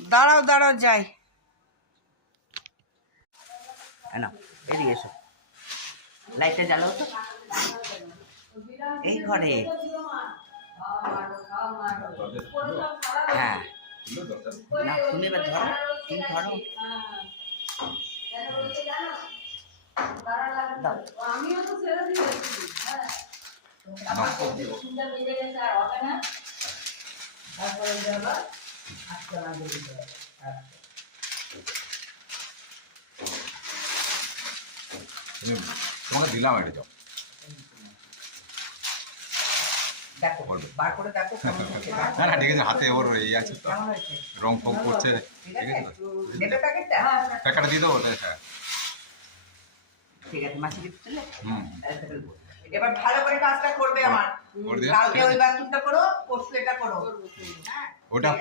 দাঁড়াও দাঁড়াও যাই। না এদিকে এসো, লাইটটা জ্বালাও তো। এই ঘরে হ্যাঁ না, তুমি এবার ধরো, তুমি ধরো। তোমাকে দিলাম এটা, যাও দেখো বার করে দেখো কেমন হচ্ছে। না না ঠিক আছে, হাতে ওর এই আছে তো, কেমন হয়েছে? রং ফং করছে। ঠিক ঠিক আছে, আছে তো, নেবে প্যাকেটটা? প্যাকেটটা দিয়ে দেবো। হ্যাঁ ঠিক আছে, মাছি দিতে চলে। হুম এবার ভালো করে কাজটা করবে আমার। করে দিয়ে কালকে ওই বাথরুমটা করো, পরশু এটা করো। হ্যাঁ ওটা